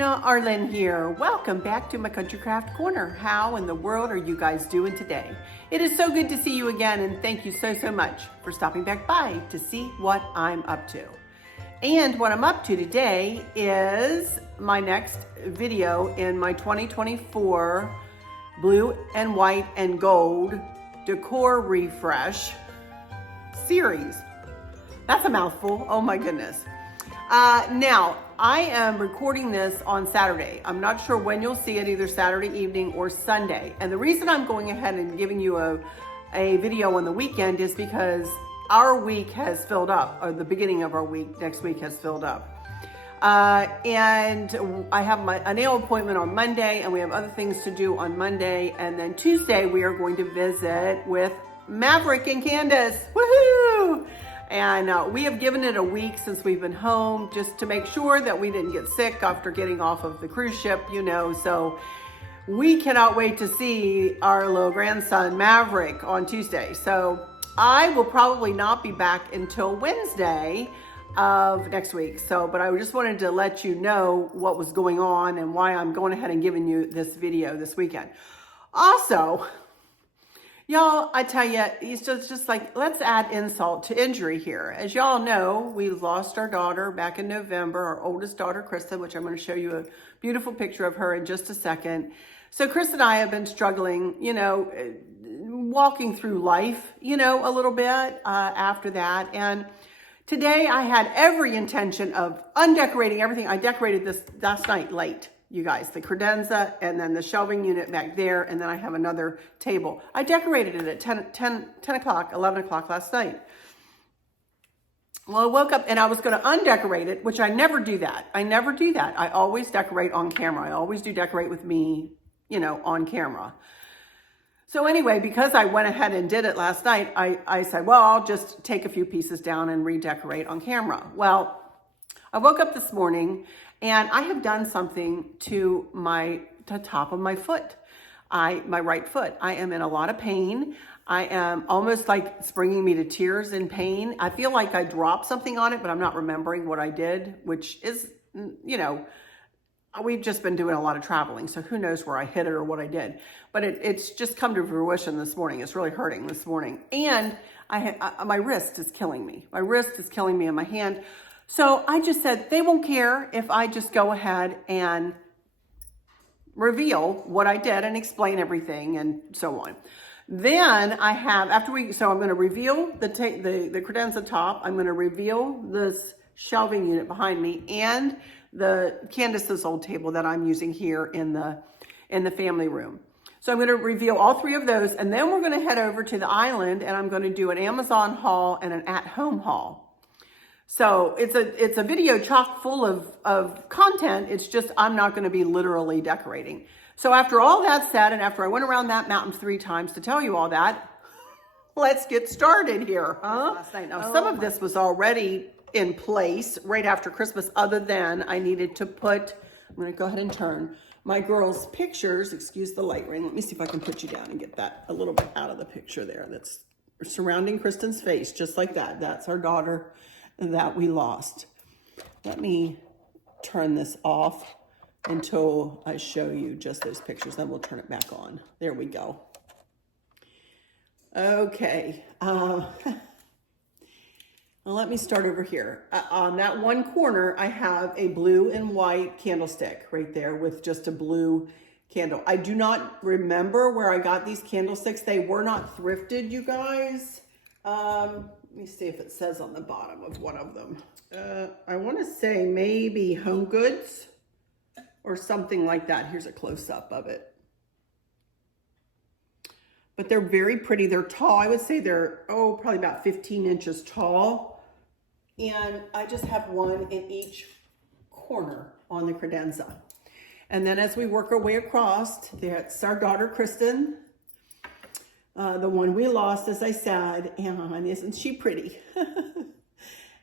Arlynn here. Welcome back to my Country Craft Corner. How in the world are you guys doing today? It is so good to see you again, and thank you so much for stopping back by to see what I'm up to. And what I'm up to today is my next video in my 2024 blue and white and gold decor refresh series. That's a mouthful. Oh my goodness. Now, I am recording this on Saturday. I'm not sure when you'll see it, either Saturday evening or Sunday. And the reason I'm going ahead and giving you a video on the weekend is because our week has filled up, or the beginning of our week, next week has filled up. And I have a nail appointment on Monday, and we have other things to do on Monday. And then Tuesday, we are going to visit with Maverick and Candace. Woohoo! And we have given it a week since we've been home just to make sure that we didn't get sick after getting off of the cruise ship, you know. So we cannot wait to see our little grandson Maverick on Tuesday. So I will probably not be back until Wednesday of next week. But I just wanted to let you know what was going on and why I'm going ahead and giving you this video this weekend. Also, y'all, I tell you, it's just like, let's add insult to injury here. As y'all know, we lost our daughter back in November, our oldest daughter, Kristen, which I'm going to show you a beautiful picture of her in just a second. So Chris and I have been struggling, you know, walking through life, you know, a little bit after that. And today I had every intention of undecorating everything. I decorated this last night late. You guys, the credenza and then the shelving unit back there. And then I have another table. I decorated it at 10 o'clock, 11 o'clock last night. Well, I woke up and I was going to undecorate it, which I never do that. I always decorate on camera. I always do decorate with me, you know, on camera. So anyway, because I went ahead and did it last night, I said, well, I'll just take a few pieces down and redecorate on camera. Well, I woke up this morning and I have done something to the top of my foot, my right foot. I am in a lot of pain. I am almost like it's bringing me to tears in pain. I feel like I dropped something on it, but I'm not remembering what I did, which is, you know, we've just been doing a lot of traveling, so who knows where I hit it or what I did. But it's just come to fruition this morning. It's really hurting this morning. And my wrist is killing me. My wrist is killing me in my hand. So I just said, they won't care if I just go ahead and reveal what I did and explain everything and so on. Then I have, so I'm going to reveal the credenza top. I'm going to reveal this shelving unit behind me and the Candace's old table that I'm using here in the family room. So I'm going to reveal all three of those, and then we're going to head over to the island, and I'm going to do an Amazon haul and an at-home haul. So it's a video chock full of content. It's just I'm not going to be literally decorating. So after all that said, and after I went around that mountain 3 times to tell you all that, let's get started here, huh? Last night. Now, some of this was already in place right after Christmas, other than I needed to put, I'm going to go ahead and turn my girls' pictures. Excuse the light ring. Let me see if I can put you down and get that a little bit out of the picture there. That's surrounding Kristen's face, just like that. That's our daughter that we lost. Let me turn this off until I show you just those pictures. Then we'll turn it back on. There we go. Okay. Well, let me start over here. On that one corner, I have a blue and white candlestick right there with just a blue candle. I do not remember where I got these candlesticks. They were not thrifted, you guys. Let me see if it says on the bottom of one of them. I want to say maybe Home Goods or something like that. Here's a close-up of it. But they're very pretty. They're tall. I would say they're, probably about 15 inches tall. And I just have one in each corner on the credenza. And then as we work our way across, that's our daughter, Kristen. The one we lost, as I said, and isn't she pretty?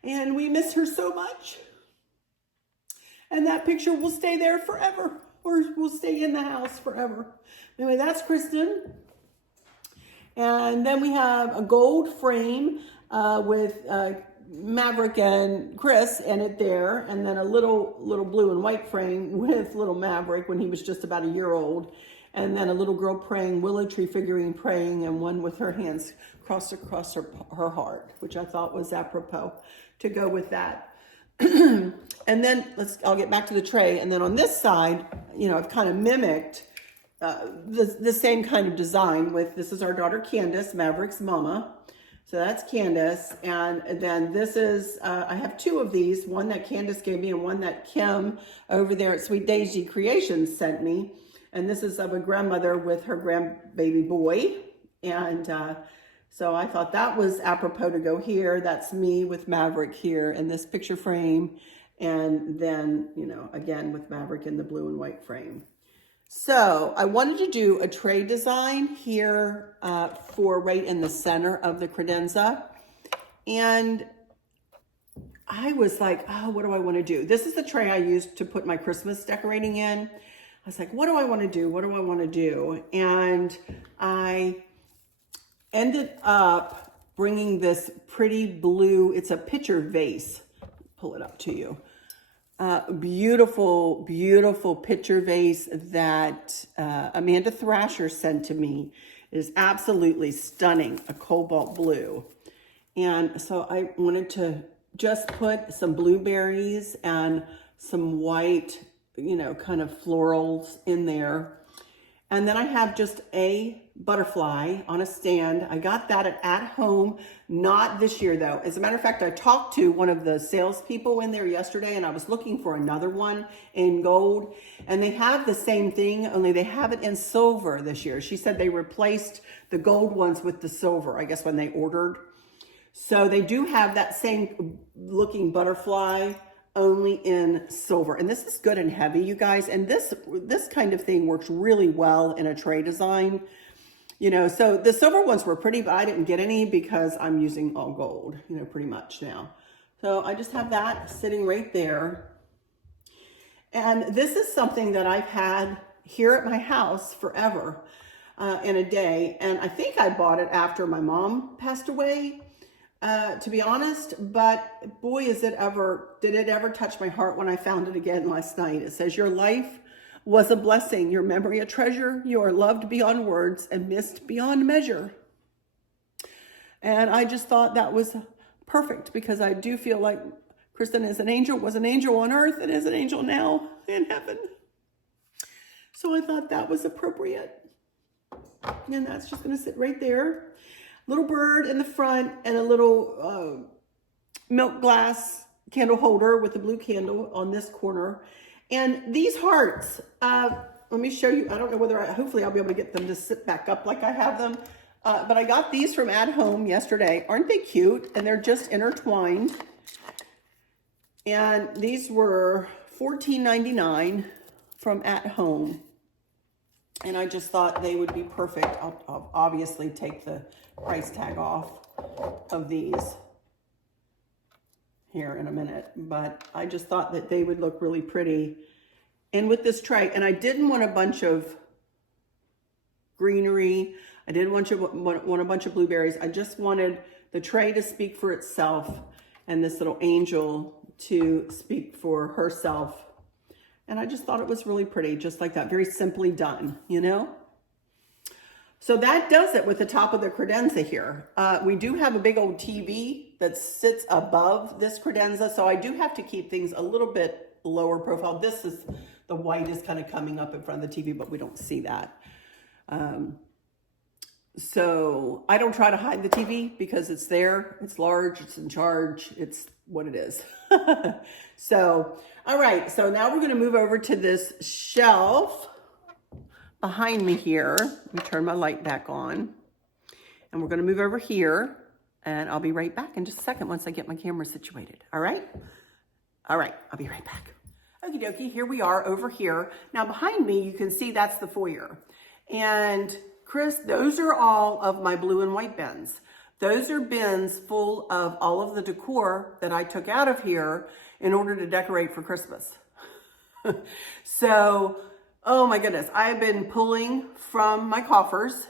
And we miss her so much. And that picture will stay there forever, or will stay in the house forever. Anyway, that's Kristen. And then we have a gold frame with Maverick and Chris in it there, and then a little blue and white frame with little Maverick when he was just about a year old, and then a little girl praying, willow tree figurine praying, and one with her hands crossed across her heart, which I thought was apropos to go with that. And then I'll get back to the tray, and then on this side, you know, I've kind of mimicked the same kind of design with, this is our daughter Candace, Maverick's mama. So that's Candace, and then this is, I have two of these, one that Candace gave me and one that Kim over there at Sweet Daisy Creations sent me. And this is of a grandmother with her grandbaby boy. And so I thought that was apropos to go here. That's me with Maverick here in this picture frame. And then, you know, again with Maverick in the blue and white frame. So I wanted to do a tray design here for right in the center of the credenza. And I was like, oh, what do I want to do? This is the tray I used to put my Christmas decorating in. I was like, what do I want to do? What do I want to do? And I ended up bringing this pretty blue, it's a pitcher vase. Pull it up to you. Beautiful, beautiful pitcher vase that Amanda Thrasher sent to me. It is absolutely stunning, a cobalt blue. And so I wanted to just put some blueberries and some white, you know, kind of florals in there. And then I have just a butterfly on a stand. I got that at home, not this year though. As a matter of fact, I talked to one of the salespeople in there yesterday, and I was looking for another one in gold, and they have the same thing, only they have it in silver this year. She said they replaced the gold ones with the silver, I guess when they ordered. So they do have that same looking butterfly, only in silver. And this is good and heavy, you guys. And this kind of thing works really well in a tray design. You know, so the silver ones were pretty, but I didn't get any because I'm using all gold, you know, pretty much now. So I just have that sitting right there. And this is something that I've had here at my house forever in a day. And I think I bought it after my mom passed away, to be honest. But boy, did it ever touch my heart when I found it again last night. It says, your life was a blessing, your memory a treasure, you are loved beyond words and missed beyond measure. And I just thought that was perfect, because I do feel like Kristen is an angel, was an angel on earth, and is an angel now in heaven. So I thought that was appropriate. And that's just gonna sit right there. Little bird in the front and a little milk glass candle holder with a blue candle on this corner. And these hearts, let me show you. I don't know whether hopefully I'll be able to get them to sit back up like I have them. But I got these from At Home yesterday. Aren't they cute? And they're just intertwined. And these were $14.99 from At Home. And I just thought they would be perfect. I'll obviously take the price tag off of these here in a minute, but I just thought that they would look really pretty and with this tray. And I didn't want a bunch of greenery. I didn't want a bunch of blueberries. I just wanted the tray to speak for itself and this little angel to speak for herself. And I just thought it was really pretty, just like that, very simply done, you know? So that does it with the top of the credenza here. We do have a big old TV that sits above this credenza, so I do have to keep things a little bit lower profile. This is, the white is kind of coming up in front of the TV, but we don't see that. So I don't try to hide the TV because it's there, it's large, it's in charge, it's what it is. So, all right, so now we're gonna move over to this shelf behind me here. Let me turn my light back on. And we're gonna move over here, and I'll be right back in just a second once I get my camera situated, all right? All right, I'll be right back. Okie dokie, here we are over here. Now behind me, you can see that's the foyer. And Chris, those are all of my blue and white bins. Those are bins full of all of the decor that I took out of here in order to decorate for Christmas. So, oh my goodness, I've been pulling from my coffers.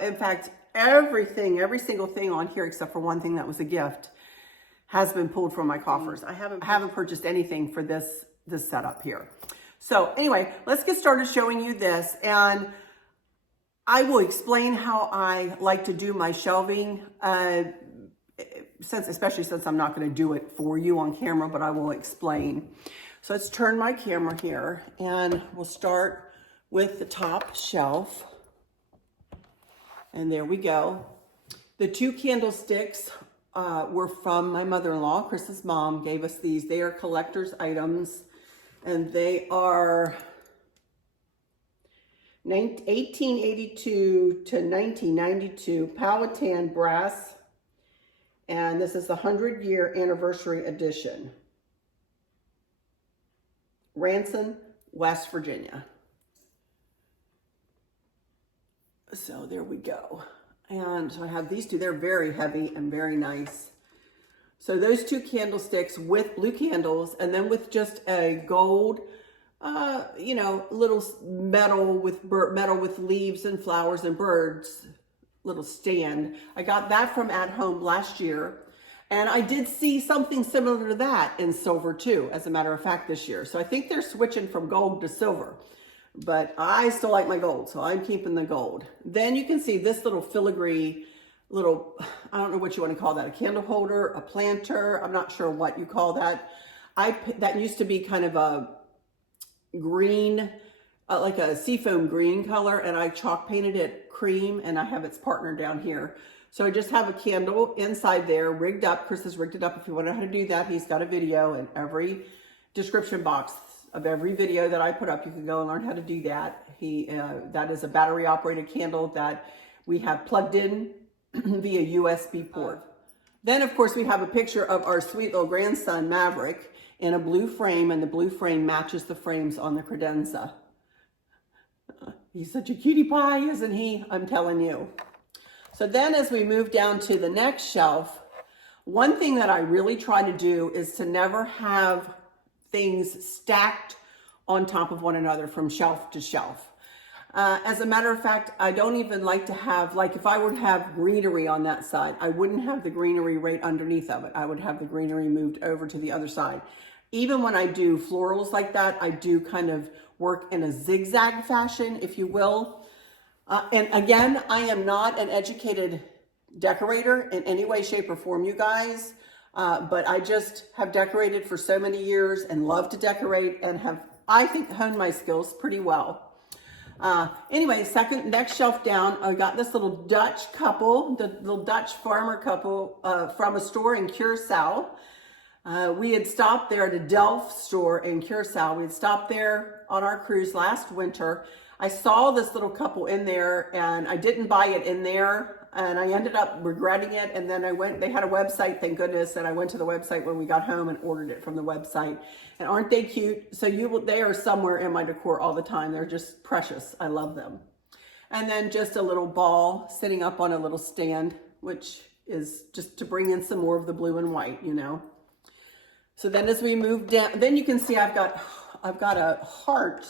In fact, everything, every single thing on here except for one thing that was a gift has been pulled from my coffers. I haven't purchased anything for this setup here. So anyway, let's get started showing you this, and I will explain how I like to do my shelving, especially since I'm not going to do it for you on camera, but I will explain. So let's turn my camera here, and we'll start with the top shelf. And there we go. The 2 candlesticks were from my mother-in-law. Chris's mom gave us these. They are collector's items, and they are 1882 to 1992 Powhatan brass, and this is the 100-year anniversary edition. Ranson, West Virginia. So there we go. And so I have these 2. They're very heavy and very nice. So those 2 candlesticks with blue candles, and then with just a gold, you know, little metal with leaves and flowers and birds, little stand. I got that from At Home last year. And I did see something similar to that in silver too, as a matter of fact, this year. So I think they're switching from gold to silver. But I still like my gold, so I'm keeping the gold. Then you can see this little filigree, little, I don't know what you want to call that, a candle holder, a planter, I'm not sure what you call that. That used to be kind of a green, like a seafoam green color, and I chalk painted it cream, and I have its partner down here. So I just have a candle inside there, rigged up. Chris has rigged it up. If you want to know how to do that, he's got a video in every description box of every video that I put up. You can go and learn how to do that. That is a battery operated candle that we have plugged in via USB port. Then of course we have a picture of our sweet little grandson Maverick in a blue frame, and the blue frame matches the frames on the credenza. He's such a cutie pie, isn't he? I'm telling you. So then as we move down to the next shelf, one thing that I really try to do is to never have things stacked on top of one another from shelf to shelf. As a matter of fact, I don't even like to have, like if I would have greenery on that side, I wouldn't have the greenery right underneath of it. I would have the greenery moved over to the other side. Even when I do florals like that, I do kind of work in a zigzag fashion, if you will. And again, I am not an educated decorator in any way, shape, or form, you guys. But I just have decorated for so many years and love to decorate, and have, I think, honed my skills pretty well. Anyway, next shelf down, I got this little Dutch couple, the little Dutch farmer couple from a store in Curacao. We had stopped there at a Delft store in Curacao. We had stopped there on our cruise last winter. I saw this little couple in there, and I didn't buy it in there, and I ended up regretting it. And then they had a website, thank goodness, and I went to the website when we got home and ordered it from the website. And aren't they cute? So they are somewhere in my decor all the time. They're just precious. I love them. And then just a little ball sitting up on a little stand, which is just to bring in some more of the blue and white, you know. So then as we move down, then you can see I've got a heart.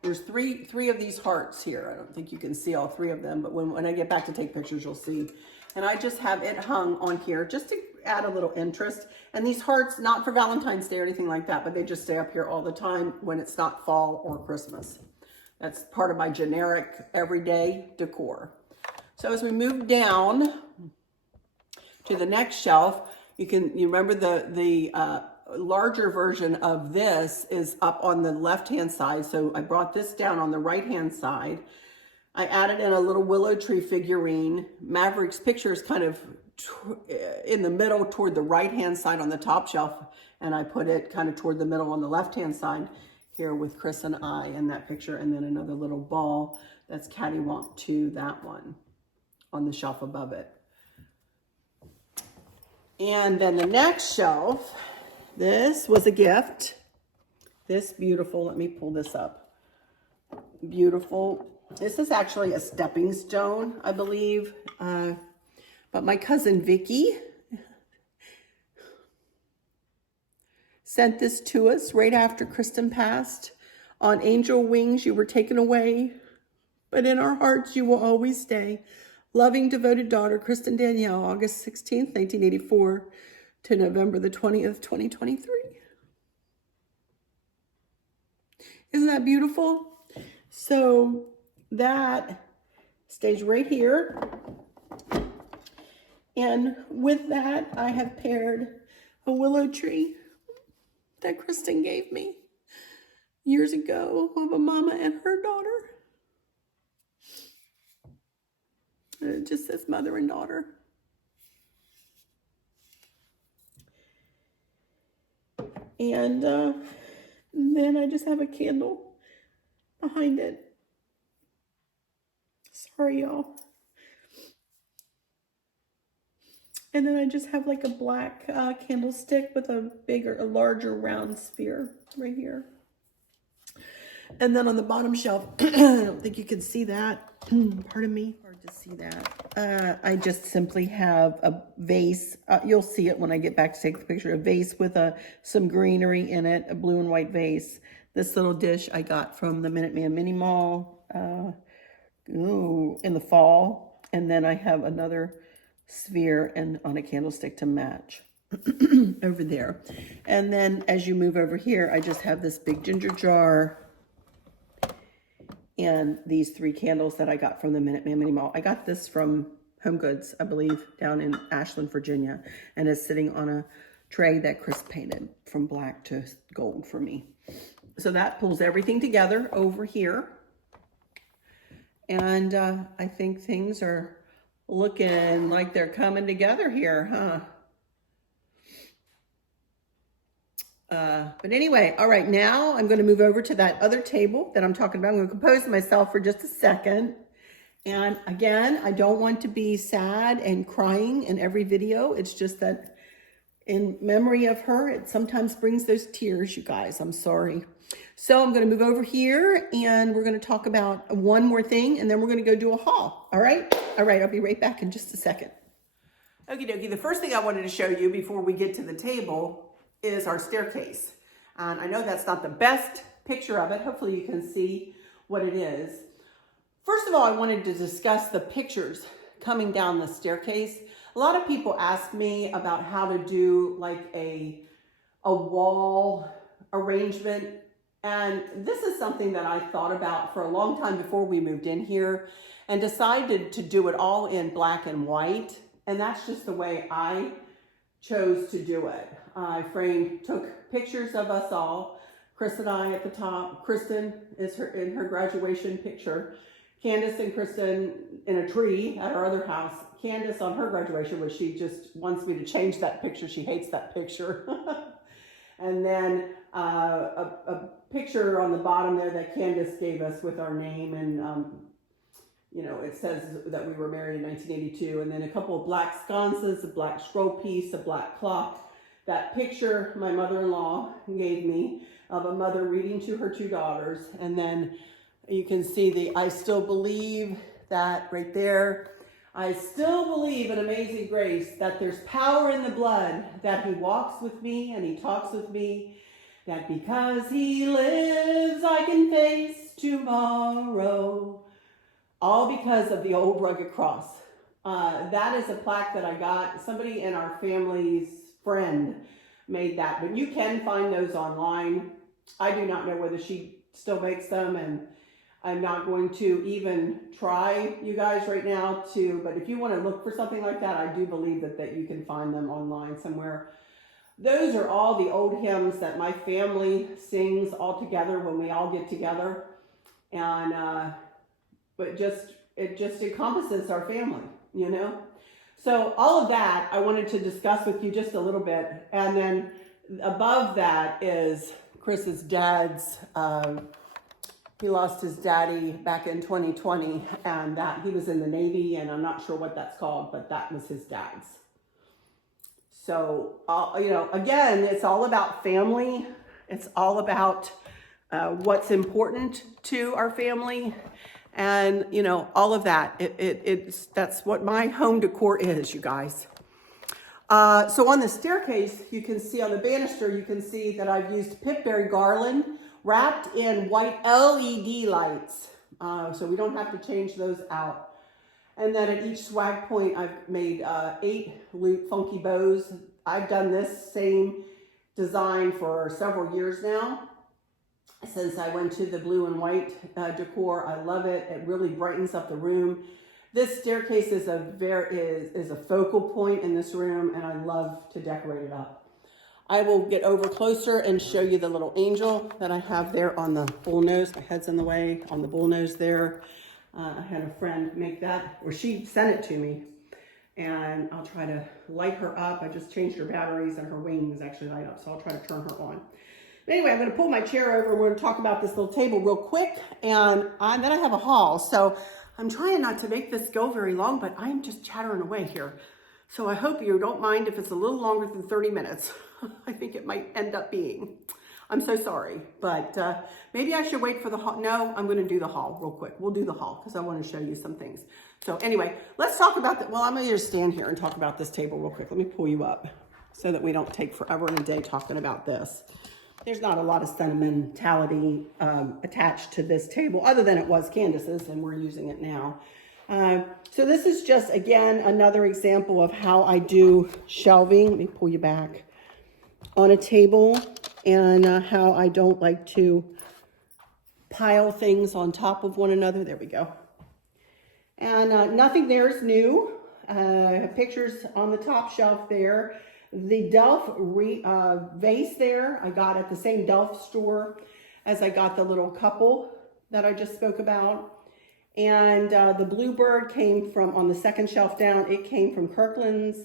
There's three of these hearts here. I don't think you can see all 3 of them, but when I get back to take pictures, you'll see. And I just have it hung on here just to add a little interest. And these hearts, not for Valentine's Day or anything like that, but they just stay up here all the time when it's not fall or Christmas. That's part of my generic everyday decor. So as we move down to the next shelf, you remember the larger version of this is up on the left-hand side. So I brought this down on the right-hand side. I added in a little willow tree figurine. Maverick's picture is kind of in the middle toward the right-hand side on the top shelf, and I put it kind of toward the middle on the left-hand side here with Chris and I in that picture, and then another little ball that's cattywonk to that one on the shelf above it. And then the next shelf, this was a gift. This beautiful, let me pull this up. Beautiful. This is actually a stepping stone, I believe. But my cousin Vicky sent this to us right after Kristen passed. On angel wings, you were taken away, but in our hearts, you will always stay. Loving, devoted daughter, Kristen Danielle, August 16th, 1984. to November the 20th, 2023. Isn't that beautiful? So that stays right here. And with that, I have paired a willow tree that Kristen gave me years ago of a mama and her daughter. And it just says mother and daughter. And then I just have a candle behind it. Sorry, y'all. And then I just have like a black candlestick with a larger round sphere right here. And then on the bottom shelf, I don't think you can see that. Pardon me, hard to see that. I just simply have a vase. You'll see it when I get back to take the picture. A vase with some greenery in it, a blue and white vase. This little dish I got from the Minuteman Mini Mall in the fall. And then I have another sphere and on a candlestick to match over there. And then as you move over here, I just have this big ginger jar and these 3 candles that I got from the Minuteman Mini Mall. I got this from Home Goods, I believe, down in Ashland, Virginia, and it's sitting on a tray that Chris painted from black to gold for me. So that pulls everything together over here. And I think things are looking like they're coming together here, huh? But anyway, all right, now I'm going to move over to that other table that I'm talking about. I'm going to compose myself for just a second. And again, I don't want to be sad and crying in every video. It's just that in memory of her, it sometimes brings those tears, you guys. I'm sorry. So I'm going to move over here and we're going to talk about one more thing and then we're going to go do a haul. All right? All right, I'll be right back in just a second. Okie dokie, the first thing I wanted to show you before we get to the table is our staircase. And I know that's not the best picture of it. Hopefully you can see what it is. First of all, I wanted to discuss the pictures coming down the staircase. A lot of people ask me about how to do like a wall arrangement. And this is something that I thought about for a long time before we moved in here and decided to do it all in black and white. And that's just the way I chose to do it. I took pictures of us all. Chris and I at the top. Kristen is in her graduation picture. Candace and Kristen in a tree at our other house. Candace on her graduation, which she just wants me to change that picture. She hates that picture. And then a picture on the bottom there that Candace gave us with our name and you know, it says that we were married in 1982, and then a couple of black sconces, a black scroll piece, a black clock. That picture my mother-in-law gave me of a mother reading to her 2 daughters, and then you can see the I still believe that right there. I still believe in Amazing Grace, that there's power in the blood, that he walks with me and he talks with me, that because he lives I can face tomorrow. All because of the old rugged cross. That is a plaque that I got. Somebody in our family's friend made that, but you can find those online. I do not know whether she still makes them, and I'm not going to even try, you guys, right now but if you want to look for something like that, I do believe that you can find them online somewhere. Those are all the old hymns that my family sings all together when we all get together. And but it just encompasses our family, you know? So all of that I wanted to discuss with you just a little bit. And then above that is Chris's dad's, he lost his daddy back in 2020 and that he was in the Navy, and I'm not sure what that's called, but that was his dad's. So, you know, again, it's all about family. It's all about what's important to our family. And, you know, all of that, that's what my home decor is, you guys. So on the staircase, you can see on the banister, you can see that I've used Pip Berry garland wrapped in white LED lights. So we don't have to change those out. And then at each swag point, I've made 8 loop funky bows. I've done this same design for several years now. Since I went to the blue and white decor, I love it. It really brightens up the room. This staircase is a focal point in this room, and I love to decorate it up. I will get over closer and show you the little angel that I have there on the bull nose. My head's in the way on the bull nose there. I had a friend make that, or she sent it to me, and I'll try to light her up. I just changed her batteries, and her wings actually light up, so I'll try to turn her on. But anyway, I'm going to pull my chair over. We're going to talk about this little table real quick, and then I have a haul. So I'm trying not to make this go very long, but I'm just chattering away here. So I hope you don't mind if it's a little longer than 30 minutes. I think it might end up being. I'm so sorry, but maybe I should wait for the haul. No, I'm going to do the haul real quick. We'll do the haul because I want to show you some things. So anyway, let's talk about that. Well, I'm going to just stand here and talk about this table real quick. Let me pull you up so that we don't take forever and a day talking about this. There's not a lot of sentimentality attached to this table other than it was Candace's and we're using it now. So this is just, again, another example of how I do shelving. Let me pull you back on a table, and how I don't like to pile things on top of one another. There we go. And nothing there is new. I have pictures on the top shelf there. The Delft vase there, I got at the same Delft store as I got the little couple that I just spoke about. And the Bluebird came from, on the second shelf down, it came from Kirkland's.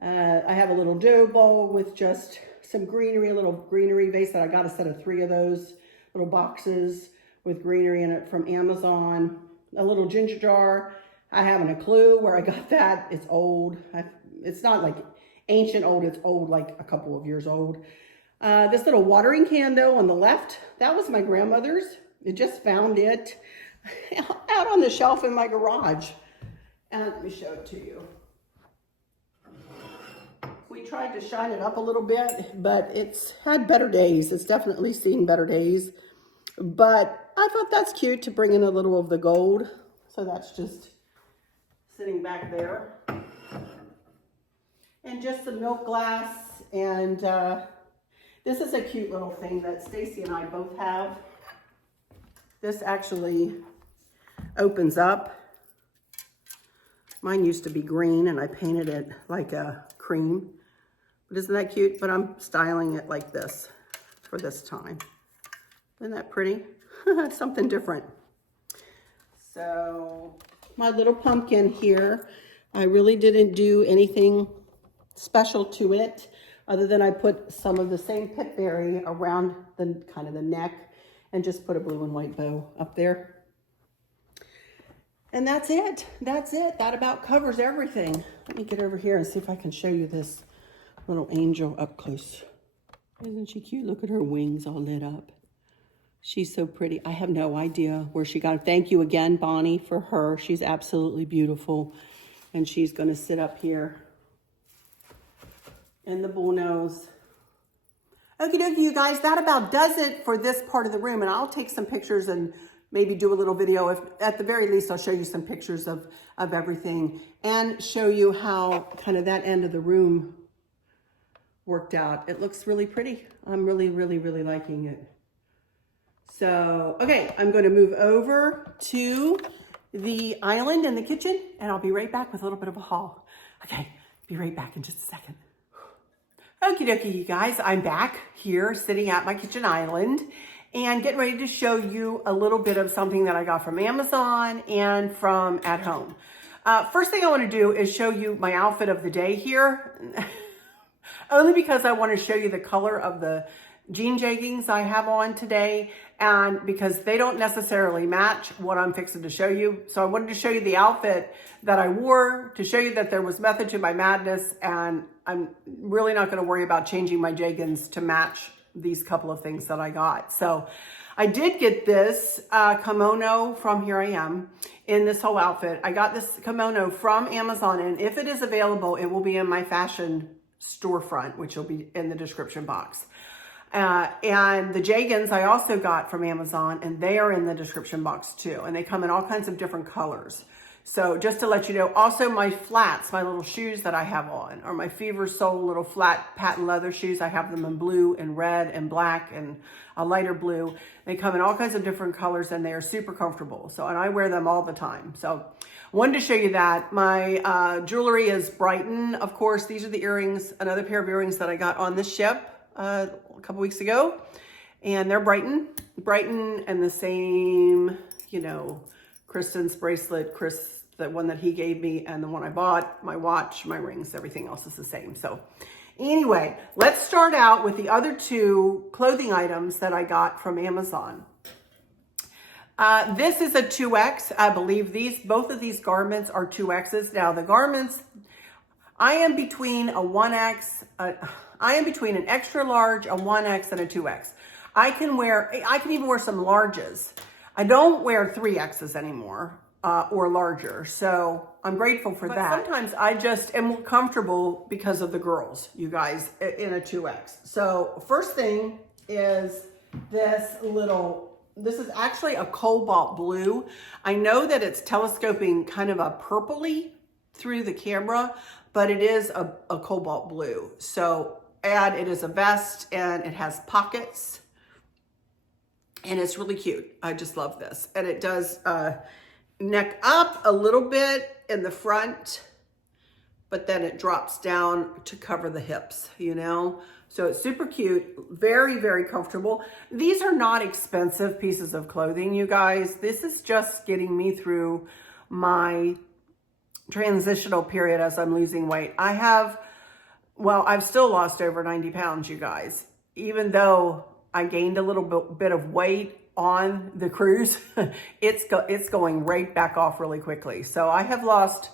I have a little dough bowl with just some greenery, a little greenery vase that I got a set of 3 of those little boxes with greenery in it from Amazon. A little ginger jar. I haven't a clue where I got that. It's old. It's not like ancient old, it's old, like a couple of years old. This little watering can though on the left, that was my grandmother's. I just found it out on the shelf in my garage. And let me show it to you. We tried to shine it up a little bit, but it's had better days. It's definitely seen better days. But I thought that's cute to bring in a little of the gold. So that's just sitting back there. And just some milk glass. And this is a cute little thing that Stacy and I both have. This actually opens up. Mine used to be green and I painted it like a cream. But isn't that cute? But I'm styling it like this for this time. Isn't that pretty? Something different. So my little pumpkin here, I really didn't do anything special to it other than I put some of the same Pip Berry around the kind of the neck and just put a blue and white bow up there. And that's it. That's it. That about covers everything. Let me get over here and see if I can show you this little angel up close. Isn't she cute? Look at her wings all lit up. She's so pretty. I have no idea where she got it. Thank you again, Bonnie, for her. She's absolutely beautiful. And she's going to sit up here in the bull nose. Okie dokie, you guys. That about does it for this part of the room. And I'll take some pictures and maybe do a little video. If at the very least, I'll show you some pictures of everything and show you how kind of that end of the room worked out. It looks really pretty. I'm really, really, really liking it. So, okay, I'm going to move over to the island in the kitchen and I'll be right back with a little bit of a haul. Okay, be right back in just a second. Okie dokie, you guys, I'm back here sitting at my kitchen island and getting ready to show you a little bit of something that I got from Amazon and from at home. First thing I want to do is show you my outfit of the day here. Only because I want to show you the color of the jean jeggings I have on today, and because they don't necessarily match what I'm fixing to show you. So I wanted to show you the outfit that I wore to show you that there was method to my madness, and I'm really not going to worry about changing my jeggings to match these couple of things that I got. So I did get this kimono from Here I Am in this whole outfit. I got this kimono from Amazon, and if it is available, it will be in my fashion storefront, which will be in the description box. And the jeggings I also got from Amazon, and they are in the description box too. And they come in all kinds of different colors. So just to let you know, also my flats, my little shoes that I have on are my Fever Soul little flat patent leather shoes. I have them in blue and red and black and a lighter blue. They come in all kinds of different colors and they are super comfortable. So, and I wear them all the time. So wanted to show you that. My jewelry is Brighton. Of course, these are the earrings, another pair of earrings that I got on the ship a couple weeks ago. And they're Brighton and the same, you know, Kristen's bracelet, the one that he gave me, and the one I bought, my watch, my rings, everything else is the same. So anyway, let's start out with the other two clothing items that I got from Amazon. This is a 2X. I believe both of these garments are 2Xs. Now the garments, I am between a 1X, I am between an extra large, a 1X, and a 2X. I can even wear some larges. I don't wear 3Xs anymore, or larger. So I'm grateful for that. Sometimes I just am more comfortable because of the girls, you guys, in a 2X. So first thing is this is actually a cobalt blue. I know that it's telescoping kind of a purpley through the camera, but it is a cobalt blue. So it is a vest and it has pockets. And it's really cute. I just love this. And it does neck up a little bit in the front, but then it drops down to cover the hips, you know? So it's super cute, very, very comfortable. These are not expensive pieces of clothing, you guys. This is just getting me through my transitional period as I'm losing weight. I've still lost over 90 pounds, you guys, even though I gained a little bit of weight on the cruise. It's going right back off really quickly. So I have lost,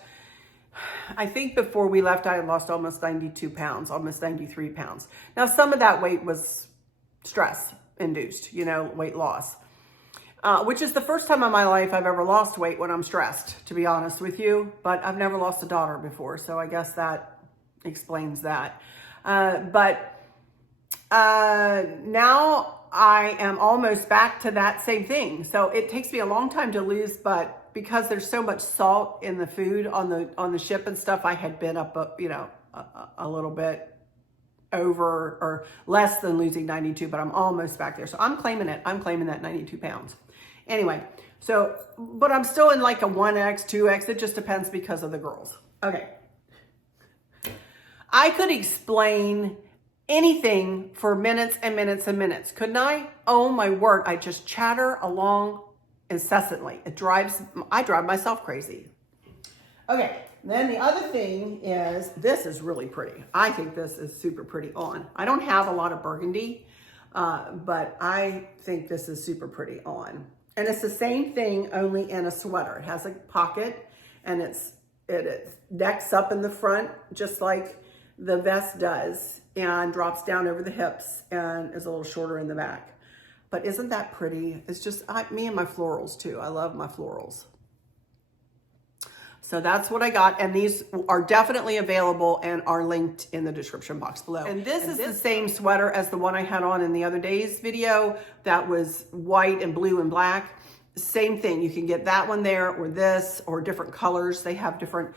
I think before we left, I had lost almost 92 pounds, almost 93 pounds. Now, some of that weight was stress induced, you know, weight loss, which is the first time in my life I've ever lost weight when I'm stressed, to be honest with you. But I've never lost a daughter before, so I guess that explains that. Now I am almost back to that same thing. So it takes me a long time to lose, but because there's so much salt in the food on the ship and stuff, I had been up, you know, a little bit over or less than losing 92, but I'm almost back there. So I'm claiming it. I'm claiming that 92 pounds. Anyway, so, but I'm still in like a 1X, 2X. It just depends because of the girls. Okay. I could explain anything for minutes and minutes and minutes, couldn't I? Oh my word, I just chatter along incessantly. I drive myself crazy. Okay, then the other thing is, this is really pretty. I think this is super pretty on. I don't have a lot of burgundy, but I think this is super pretty on. And it's the same thing, only in a sweater. It has a pocket and it necks up in the front, just like the vest does, and drops down over the hips and is a little shorter in the back. But isn't that pretty? It's just me and my florals too. I love my florals. So that's what I got. And these are definitely available and are linked in the description box below. And this is the same sweater as the one I had on in the other day's video. That was white and blue and black. Same thing. You can get that one there or this or different colors. They have different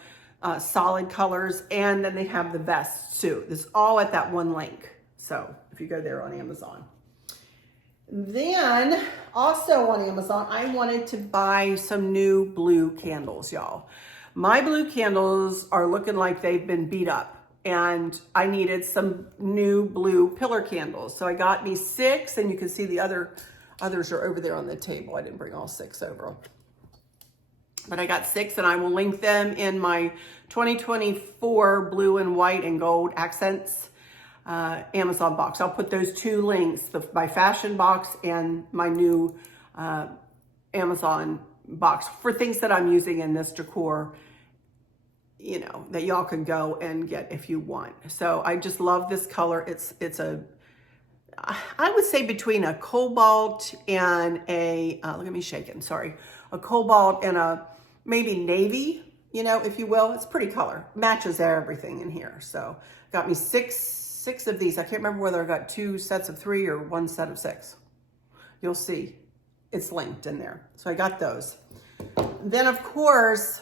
solid colors, and then they have the vests too. This is all at that one link. So if you go there on Amazon. Then also on Amazon, I wanted to buy some new blue candles, y'all. My blue candles are looking like they've been beat up, and I needed some new blue pillar candles. So I got me 6, and you can see the others are over there on the table. I didn't bring all 6 over. But I got 6, and I will link them in my 2024 blue and white and gold accents Amazon box. I'll put those 2 links, my fashion box and my new Amazon box, for things that I'm using in this decor, you know, that y'all can go and get if you want. So I just love this color. It's I would say between a cobalt and a, look at me shaking, sorry. A cobalt and a maybe navy, you know, if you will. It's a pretty color. Matches everything in here. So got me six of these. I can't remember whether I got 2 sets of 3 or 1 set of 6. You'll see. It's linked in there. So I got those. Then, of course,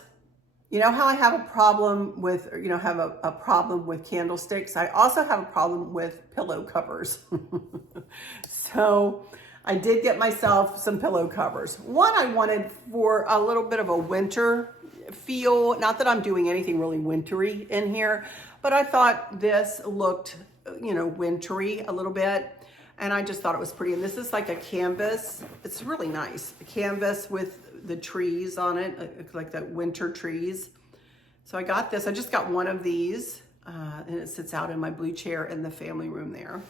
You know how I have a problem with, have a problem with candlesticks? I also have a problem with pillow covers. So I did get myself some pillow covers. One I wanted for a little bit of a winter feel. Not that I'm doing anything really wintry in here, but I thought this looked, wintry a little bit. And I just thought it was pretty. And this is like a canvas. It's really nice. A canvas with the trees on it, like that winter trees. So I got this. I just got one of these, and it sits out in my blue chair in the family room there.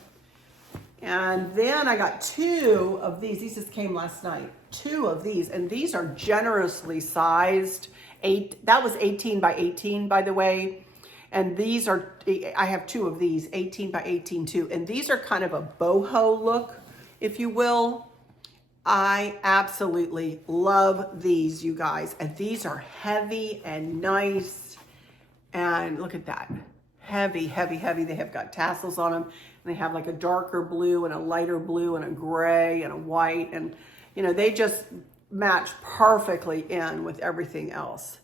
And then I got two of these. These just came last night. Two of these, and these are generously sized. That was 18 by 18, by the way. And these are, I have two of these, 18 by 18 too. And these are kind of a boho look, if you will. I absolutely love these, you guys. And these are heavy and nice. And look at that. Heavy, heavy, heavy. They have got tassels on them. And they have like a darker blue and a lighter blue and a gray and a white. And, they just match perfectly in with everything else.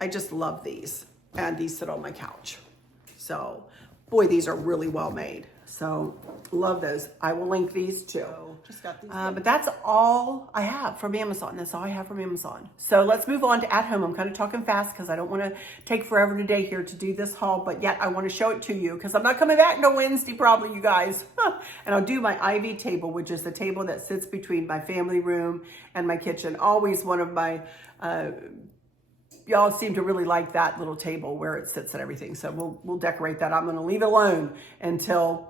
I just love these. And these sit on my couch. So, boy, these are really well made. So, love those. I will link these too. Just got these. But that's all I have from Amazon. That's all I have from Amazon. So, let's move on to at home. I'm kind of talking fast because I don't want to take forever today here to do this haul. But yet, I want to show it to you because I'm not coming back until Wednesday probably, you guys. And I'll do my ivy table, which is the table that sits between my family room and my kitchen. Always one of my... y'all seem to really like that little table where it sits and everything. So we'll decorate that. I'm going to leave it alone until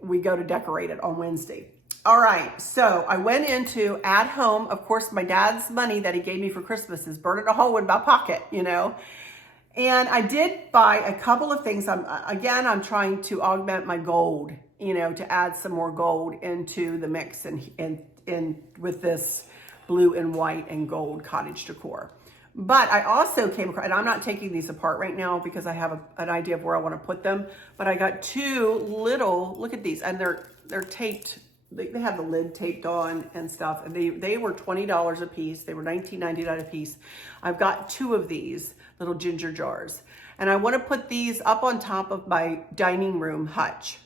we go to decorate it on Wednesday. All right. So I went into at home. Of course, my dad's money that he gave me for Christmas is burning a hole in my pocket, And I did buy a couple of things. I'm trying to augment my gold, to add some more gold into the mix and with this blue and white and gold cottage decor. But I also came across, and I'm not taking these apart right now because I have an idea of where I want to put them. But I got two little, look at these, and they're taped. They have the lid taped on and stuff. And they were $20 a piece. They were $19.99 a piece. I've got two of these little ginger jars. And I want to put these up on top of my dining room hutch.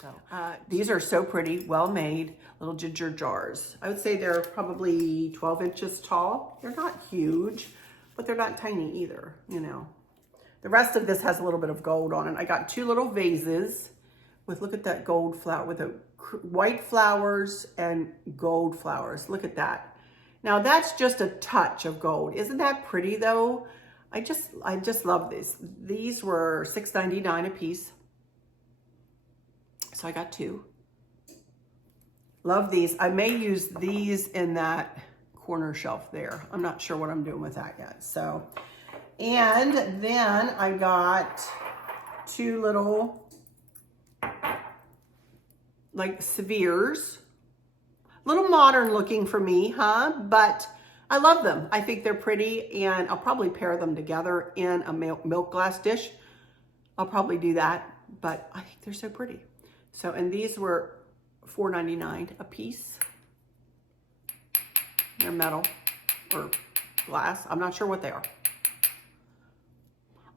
So these are so pretty, well made little ginger jars. I would say they're probably 12 inches tall. They're not huge, but they're not tiny either, The rest of this has a little bit of gold on it. I got two little vases with, look at that gold flower, with white flowers and gold flowers. Look at that. Now that's just a touch of gold. Isn't that pretty though? I just love this. These were $6.99 a piece. So I got two. Love these. I may use these in that corner shelf there. I'm not sure what I'm doing with that yet. So, and then I got two little like spheres. Little modern looking for me, huh? But I love them. I think they're pretty, and I'll probably pair them together in a milk glass dish. I'll probably do that, but I think they're so pretty. So, and these were $4.99 a piece. They're metal or glass. I'm not sure what they are.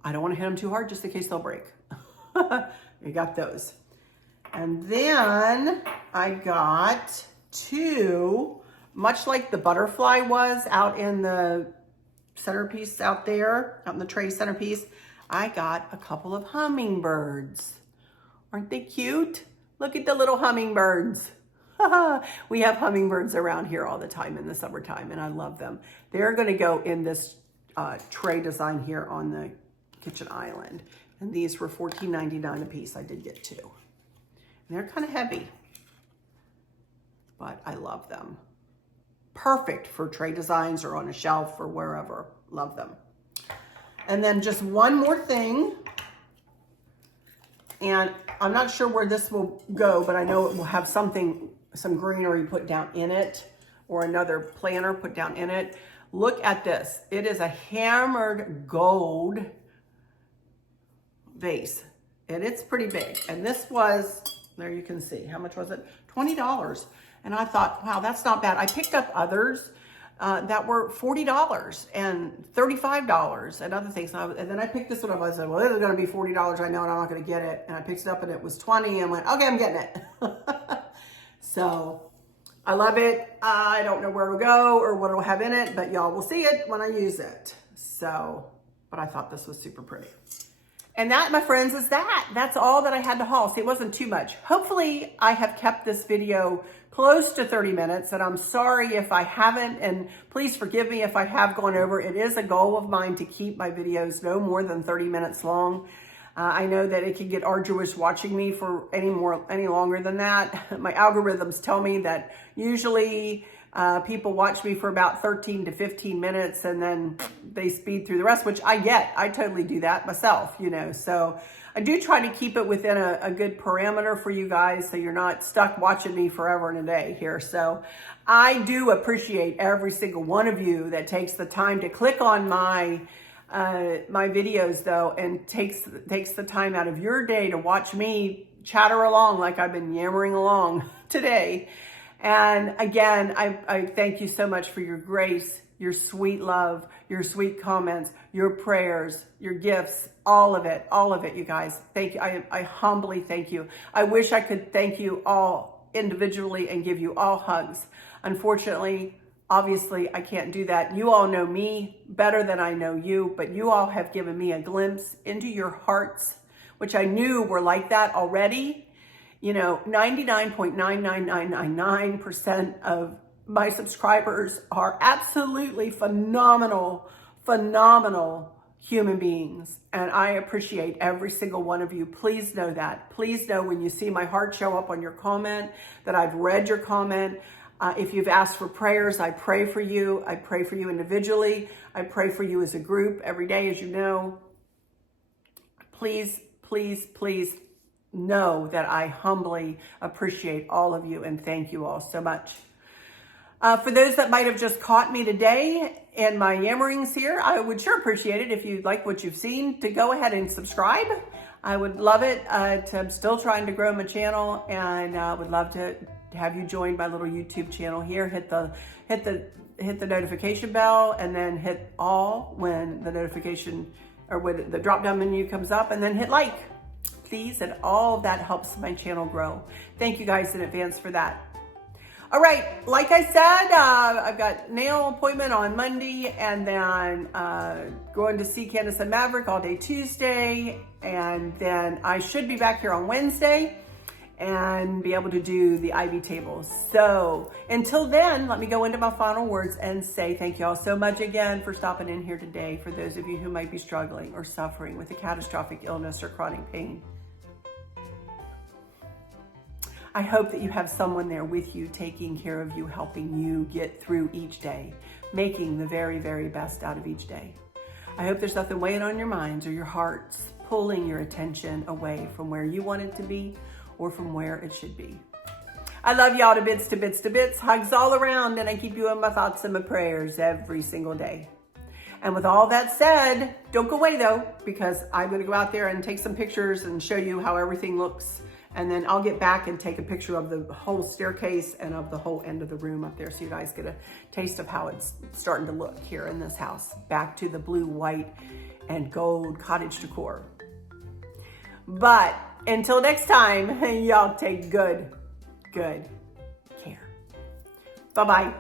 I don't want to hit them too hard just in case they'll break. You got those. And then I got two, much like the butterfly was out in the centerpiece out there, out in the tray centerpiece, I got a couple of hummingbirds. Aren't they cute? Look at the little hummingbirds. We have hummingbirds around here all the time in the summertime, and I love them. They're going to go in this tray design here on the kitchen island. And these were $14.99 a piece. I did get two. And they're kind of heavy, but I love them. Perfect for tray designs or on a shelf or wherever. Love them. And then just one more thing. And I'm not sure where this will go, but I know it will have some greenery put down in it or another planter put down in it. Look at this. It is a hammered gold vase, and it's pretty big. And this was, there you can see, how much was it? $20. And I thought, wow, that's not bad. I picked up others that were $40 and $35 and other things. And then I picked this one up. I said, well, this is going to be $40. I know, and I'm not going to get it. And I picked it up, and it was $20. And went, okay, I'm getting it. So I love it. I don't know where it'll go or what it'll have in it, but y'all will see it when I use it. So, but I thought this was super pretty. And that, my friends, is that. That's all that I had to haul. See, it wasn't too much. Hopefully, I have kept this video close to 30 minutes, and I'm sorry if I haven't, and please forgive me if I have gone over. It is a goal of mine to keep my videos no more than 30 minutes long. I know that it can get arduous watching me for any longer than that. My algorithms tell me that usually people watch me for about 13 to 15 minutes and then they speed through the rest, which I get. I totally do that myself, you know. So I do try to keep it within a good parameter for you guys so you're not stuck watching me forever and a day here. So I do appreciate every single one of you that takes the time to click on my videos though, and takes the time out of your day to watch me chatter along like I've been yammering along today. And again, I thank you so much for your grace, your sweet love, your sweet comments, your prayers, your gifts, all of it, you guys. Thank you. I humbly thank you. I wish I could thank you all individually and give you all hugs. Unfortunately, obviously, I can't do that. You all know me better than I know you, but you all have given me a glimpse into your hearts, which I knew were like that already. You know, 99.99999% of my subscribers are absolutely phenomenal human beings. And I appreciate every single one of you. Please know that. Please know when you see my heart show up on your comment that I've read your comment. If you've asked for prayers, I pray for you. I pray for you individually. I pray for you as a group every day, as you know. Please, please, please know that I humbly appreciate all of you and thank you all so much. For those that might have just caught me today in my yammerings here, I would sure appreciate it if you like what you've seen to go ahead and subscribe. I would love it. I'm still trying to grow my channel, and would love to have you join my little YouTube channel here. Hit the notification bell, and then hit all when the notification or when the drop down menu comes up, and then hit like, please. And all of that helps my channel grow. Thank you guys in advance for that. All right, like I said, I've got nail appointment on Monday, and then going to see Candace and Maverick all day Tuesday, and then I should be back here on Wednesday and be able to do the Ivy tables. So until then, let me go into my final words and say thank you all so much again for stopping in here today. For those of you who might be struggling or suffering with a catastrophic illness or chronic pain, I hope that you have someone there with you, taking care of you, helping you get through each day, making the very, very best out of each day. I hope there's nothing weighing on your minds or your hearts, pulling your attention away from where you want it to be or from where it should be. I love y'all to bits, to bits, to bits. Hugs all around, and I keep you in my thoughts and my prayers every single day. And with all that said, don't go away though, because I'm going to go out there and take some pictures and show you how everything looks. And then I'll get back and take a picture of the whole staircase and of the whole end of the room up there, so you guys get a taste of how it's starting to look here in this house. Back to the blue, white, and gold cottage decor. But until next time, y'all take good care. Bye-bye.